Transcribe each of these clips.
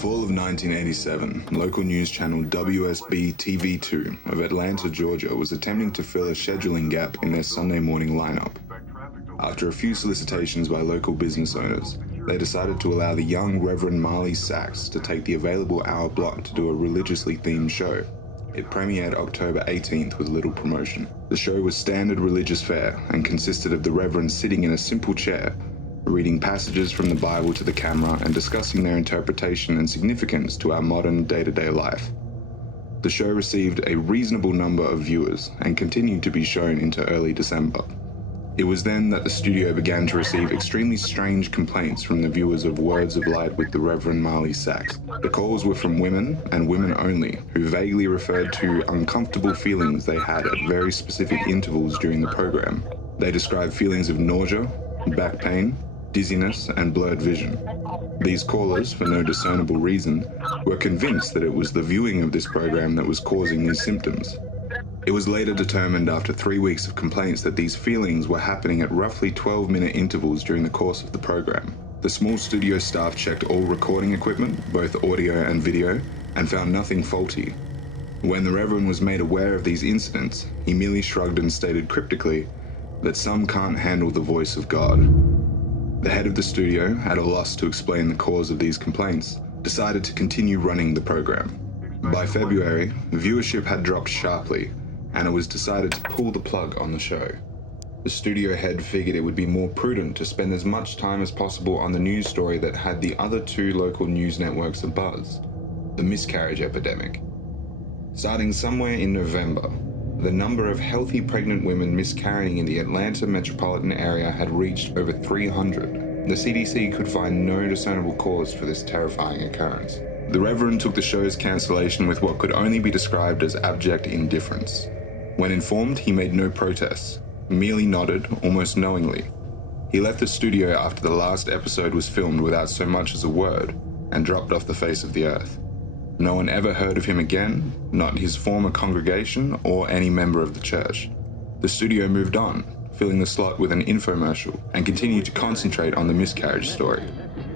fall of 1987, local news channel WSB TV2 of Atlanta, Georgia was attempting to fill a scheduling gap in their Sunday morning lineup. After a few solicitations by local business owners, they decided to allow the young Reverend Marley Sachs to take the available hour block to do a religiously themed show. It premiered October 18th with little promotion. The show was standard religious fare and consisted of the Reverend sitting in a simple chair, reading passages from the Bible to the camera and discussing their interpretation and significance to our modern day-to-day life. The show received a reasonable number of viewers and continued to be shown into early December. It was then that the studio began to receive extremely strange complaints from the viewers of Words of Light with the Reverend Marley Sachs. The calls were from women, and women only, who vaguely referred to uncomfortable feelings they had at very specific intervals during the program. They described feelings of nausea, back pain, dizziness, and blurred vision. These callers, for no discernible reason, were convinced that it was the viewing of this program that was causing these symptoms. It was later determined after 3 weeks of complaints that these feelings were happening at roughly 12-minute intervals during the course of the program. The small studio staff checked all recording equipment, both audio and video, and found nothing faulty. When the Reverend was made aware of these incidents, he merely shrugged and stated cryptically that some can't handle the voice of God. The head of the studio, at a loss to explain the cause of these complaints, decided to continue running the program. By February, viewership had dropped sharply, and it was decided to pull the plug on the show. The studio head figured it would be more prudent to spend as much time as possible on the news story that had the other two local news networks abuzz: the miscarriage epidemic. Starting somewhere in November, the number of healthy pregnant women miscarrying in the Atlanta metropolitan area had reached over 300. The CDC could find no discernible cause for this terrifying occurrence. The Reverend took the show's cancellation with what could only be described as abject indifference. When informed, he made no protests, merely nodded, almost knowingly. He left the studio after the last episode was filmed without so much as a word, and dropped off the face of the earth. No one ever heard of him again, not his former congregation or any member of the church. The studio moved on, filling the slot with an infomercial, and continued to concentrate on the miscarriage story.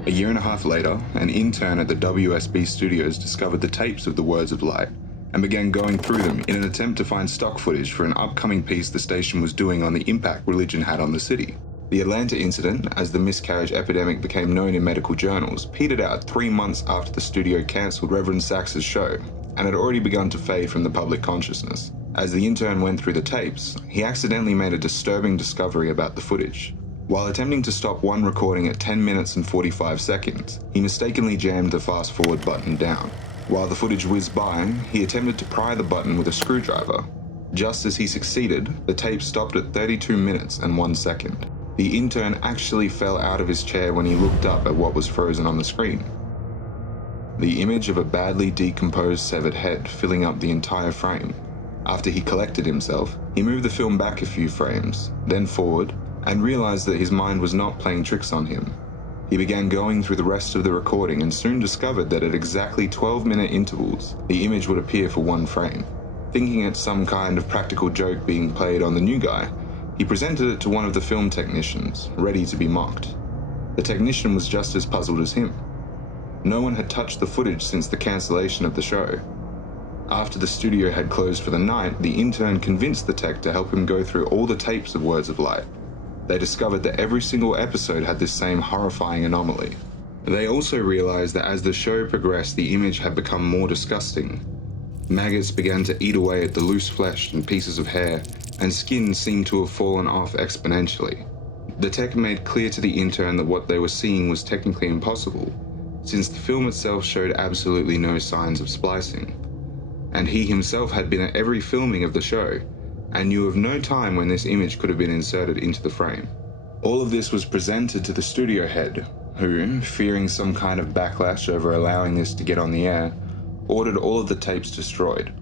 A year and a half later, an intern at the WSB studios discovered the tapes of the Words of Light and began going through them in an attempt to find stock footage for an upcoming piece the station was doing on the impact religion had on the city. The Atlanta incident, as the miscarriage epidemic became known in medical journals, petered out 3 months after the studio cancelled Reverend Sachs's show, and had already begun to fade from the public consciousness. As the intern went through the tapes, he accidentally made a disturbing discovery about the footage. While attempting to stop one recording at 10 minutes and 45 seconds, he mistakenly jammed the fast-forward button down. While the footage whizzed by, he attempted to pry the button with a screwdriver. Just as he succeeded, the tape stopped at 32 minutes and 1 second. The intern actually fell out of his chair when he looked up at what was frozen on the screen. The image of a badly decomposed severed head filling up the entire frame. After he collected himself, he moved the film back a few frames, then forward, and realized that his mind was not playing tricks on him. He began going through the rest of the recording and soon discovered that at exactly 12-minute intervals, the image would appear for 1 frame. Thinking it's some kind of practical joke being played on the new guy, he presented it to one of the film technicians, ready to be mocked. The technician was just as puzzled as him. No one had touched the footage since the cancellation of the show. After the studio had closed for the night, the intern convinced the tech to help him go through all the tapes of Words of Light. They discovered that every single episode had this same horrifying anomaly. They also realized that as the show progressed, the image had become more disgusting. Maggots began to eat away at the loose flesh and pieces of hair, and skin seemed to have fallen off exponentially. The tech made clear to the intern that what they were seeing was technically impossible, since the film itself showed absolutely no signs of splicing. And he himself had been at every filming of the show, and knew of no time when this image could have been inserted into the frame. All of this was presented to the studio head, who, fearing some kind of backlash over allowing this to get on the air, ordered all of the tapes destroyed.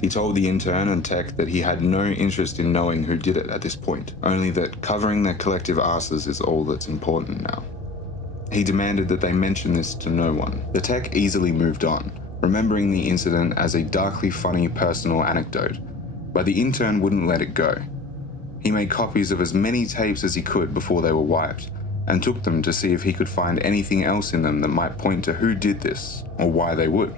He told the intern and tech that he had no interest in knowing who did it at this point, only that covering their collective asses is all that's important now. He demanded that they mention this to no one. The tech easily moved on, remembering the incident as a darkly funny personal anecdote, but the intern wouldn't let it go. He made copies of as many tapes as he could before they were wiped, and took them to see if he could find anything else in them that might point to who did this or why they would.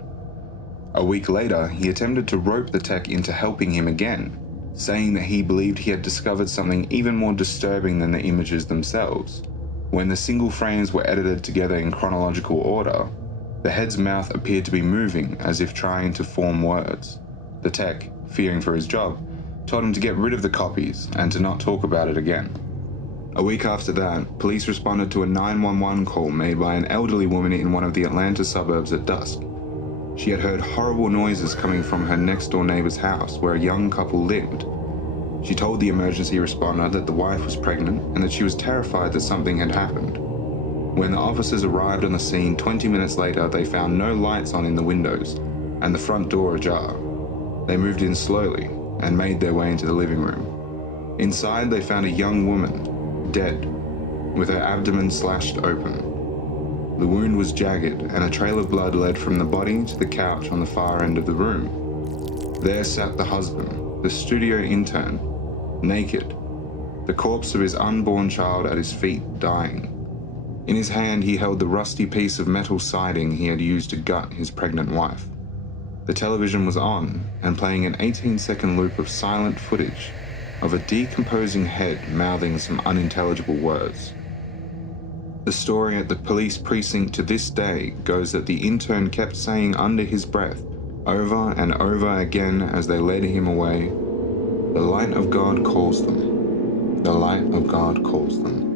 A week later, he attempted to rope the tech into helping him again, saying that he believed he had discovered something even more disturbing than the images themselves. When the single frames were edited together in chronological order, the head's mouth appeared to be moving as if trying to form words. The tech, fearing for his job, told him to get rid of the copies and to not talk about it again. A week after that, police responded to a 911 call made by an elderly woman in one of the Atlanta suburbs at dusk. She had heard horrible noises coming from her next-door neighbor's house where a young couple lived. She told the emergency responder that the wife was pregnant and that she was terrified that something had happened. When the officers arrived on the scene 20 minutes later, they found no lights on in the windows and the front door ajar. They moved in slowly and made their way into the living room. Inside, they found a young woman, dead, with her abdomen slashed open. The wound was jagged, and a trail of blood led from the body to the couch on the far end of the room. There sat the husband, the studio intern, naked, the corpse of his unborn child at his feet, dying. In his hand, he held the rusty piece of metal siding he had used to gut his pregnant wife. The television was on and playing an 18-second loop of silent footage of a decomposing head mouthing some unintelligible words. The story at the police precinct to this day goes that the intern kept saying under his breath, over and over again as they led him away, "The light of God calls them. The light of God calls them."